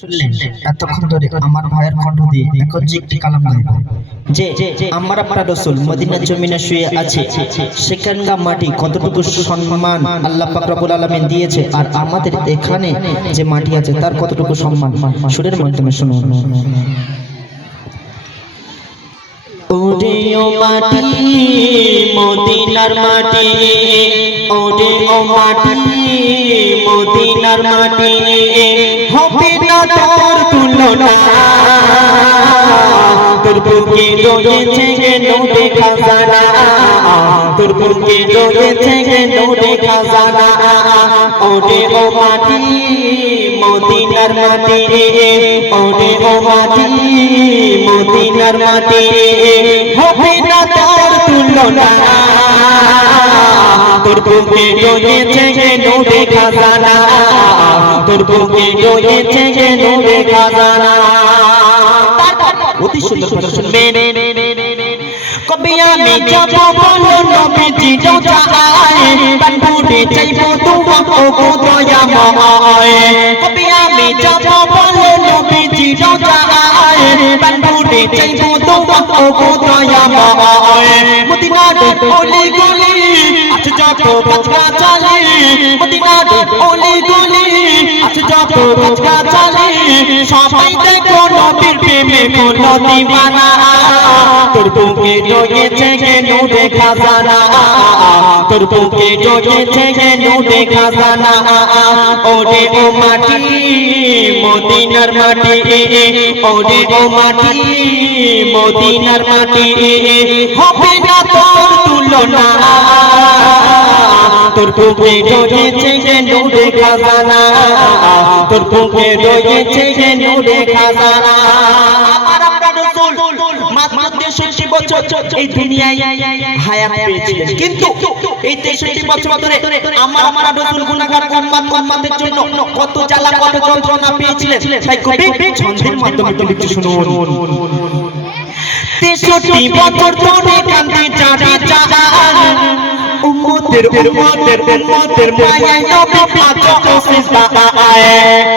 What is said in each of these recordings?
শুনলেন এতক্ষণ ধরে আমার ভাইয়ের কণ্ঠ দিয়ে একটি কালাম গাইব যে আমার আপনার রাসূল মদিনার জমিনে শুয়ে আছে, সেখানকার মাটি কতটুকু সম্মান আল্লাহ পাক রব্বুল আলামিন দিয়েছে, আর আমাদের এখানে যে মাটি আছে তার কতটুকু সম্মান সুরের মাধ্যমে শুনুন। ওরে ও মাটি মদিনার মাটি, ওরে ও মাটি মদিনার মাটি, হবে না তোর তুলনা, তোর বুকে রয়েছে নূরে খাজানা, তোর বুকে রয়েছে নূরে খাজানা। ওরে ও মাটি মদিনার মাটি, ওরে ও মাটি মদিনার মাটি, হবে না তোর তুলনা, তোর বুকে রয়েছে নূরে খাজানা, তোর বুকে রয়েছে নূরে খাজানা। অতি সুন্দর কথা শুনবেন। কবে আমি যাব বলো নবীজি রোজায়, প্রাণ ভরে চাইবো তোমাকে গো দয়াময়। কবে আমি যাব বলো নবীজি রোজায়, প্রাণ ভরে চাইবো তোমাকে গো দয়াময়। মদিনার অলি গলি আছে যত গাছগাছালি, মদিনার অলি গলি আছে যত গাছগাছালি, সবাই দেখো নবীর প্রেমে হলো দিওয়ানা, তোর বুকে রয়েছে নূরে খাজানা, তোর বুকে রয়েছে নূরে খাজানা। ওরে ও মাটি মদিনার মাটি, ওরে ও মাটি মদিনার মাটি, হবে না তোর তুলনা, তোর বুকে রয়েছে নূরে খাজানা, তোর বুকে রয়েছে নূরে খাজানা। মাত্র 63 বছর এই দুনিয়ায় হায়াত পেয়েছিলেন, কিন্তু এই 63 বছর ধরে আমার রাসূল গুনাহগার উম্মতের জন্য কত জ্বালা কত যন্ত্রণা পেয়েছিলেন, তাই কবি ছন্দের মাধ্যমে লিখতে শুনুন। 63 বছর ধরে কাঁদে যারা জান, উম্মতের উম্মতের উম্মতের মায়ায় নবী পাক সিজদায়।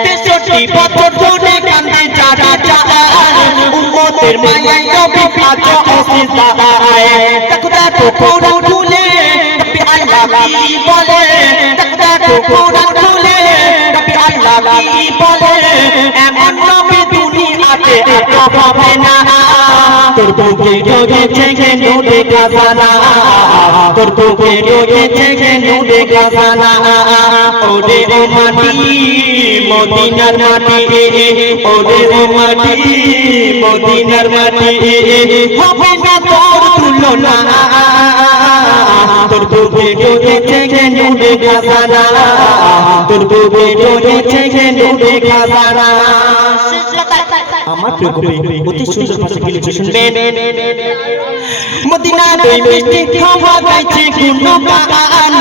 63 বছর ধরে কাঁদে যারা জান, উম্মতের মায়ায় নবী পাক সিজদায়। দেখো দেখো কোরআন খুলে নবী আল্লাহ কি বলে, দেখো দেখো কোরআন খুলে নবী আল্লাহ কি বলে, এমন নবী দুনিয়াতে আর হবে না, তোর বুকে রয়েছে নূরে খাজানা, তোর বুকে রয়েছে নূরে খাজানা। ওরে ও মাটি মদিনার মাটি, ওরে ও মাটি মদিনার মাটি, হবে না তোর তুলনা, তোর বুকে রয়েছে নূরে খাজানা, তোর বুকে রয়েছে নূরে খাজানা। আমার প্রিয় কবি অতি সুন্দর ভাষায় লিখে শুনবেন। মদিনার ওই মিষ্টি খাওয়া গাইছে গুণগান,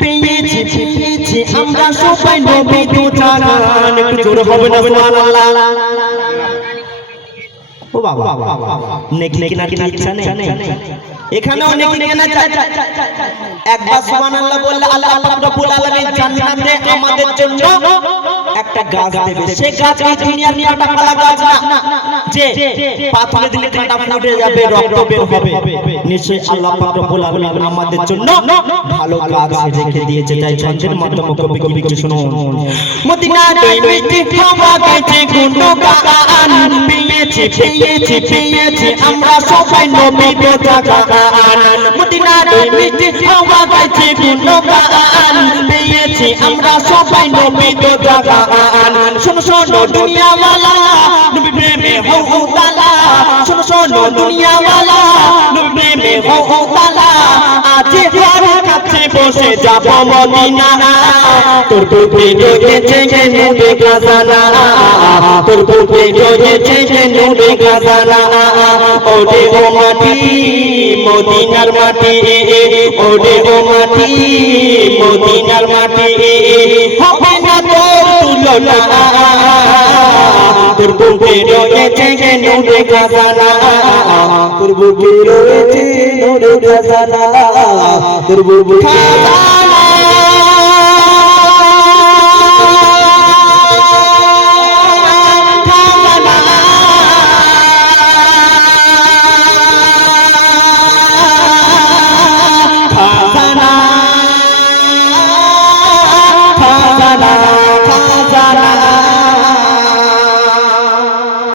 পেয়েছি পেয়েছি আমরা সবাই নবী দু জাহান। একটু জোরে হবে না সুবহানাল্লাহ। ও বাবা নেকি নেকি না ইচ্ছা নেই, এখানেও নেকি নেকি না চাই। একবার সুবহানাল্লাহ বললে আল্লাহ পাক রব্বুল আলামিন জান্নাতে আমাদের জন্য একটা গাছ দেবে। সেই গাছ এই দুনিয়ার কাটা পালা গাছ না, যে পাথরে দিলে কাটা ফুটে যাবে, রক্ত বের হবে। নিশ্চয়ই আল্লাহ পাক রব্বুল আলামিন আমাদের জন্য ভালো গাছ রেখে দিয়েছে, তাই ছন্দের মাধ্যমে কবি কি লিখছে শুনুন। মদিনার ওই মিষ্টি খাওয়া গাইছে গুণগান, পেয়েছি পেয়েছি পেয়েছি আমরা সবাই নবী দু জাহান। মদিনার ওই মিষ্টি খাওয়া গাইছে গুণগান, পেয়েছি আমরা সবাই নবী দু জাহান। শোনো শোনো দুনিয়াওয়ালা নবী প্রেমে হও তালা, শোনো শোনো দুনিয়াওয়ালা নবী প্রেমে হও তালা, আজ ঘর কাছে বসে যাব মদিনা, তোর বুকে রয়েছে নূরে খাজানা, তোর বুকে রয়েছে নূরে খাজানা। ওরে ও মাটি মদিনার মাটি, ওরে ও মাটি মদিনার মাটি, হবে না তোর তুলনা, তোর বুকে রয়েছে নূরে খাজানা, তোর বুকে রয়েছে নূরে খাজানা, তোর বুকে খাজানা।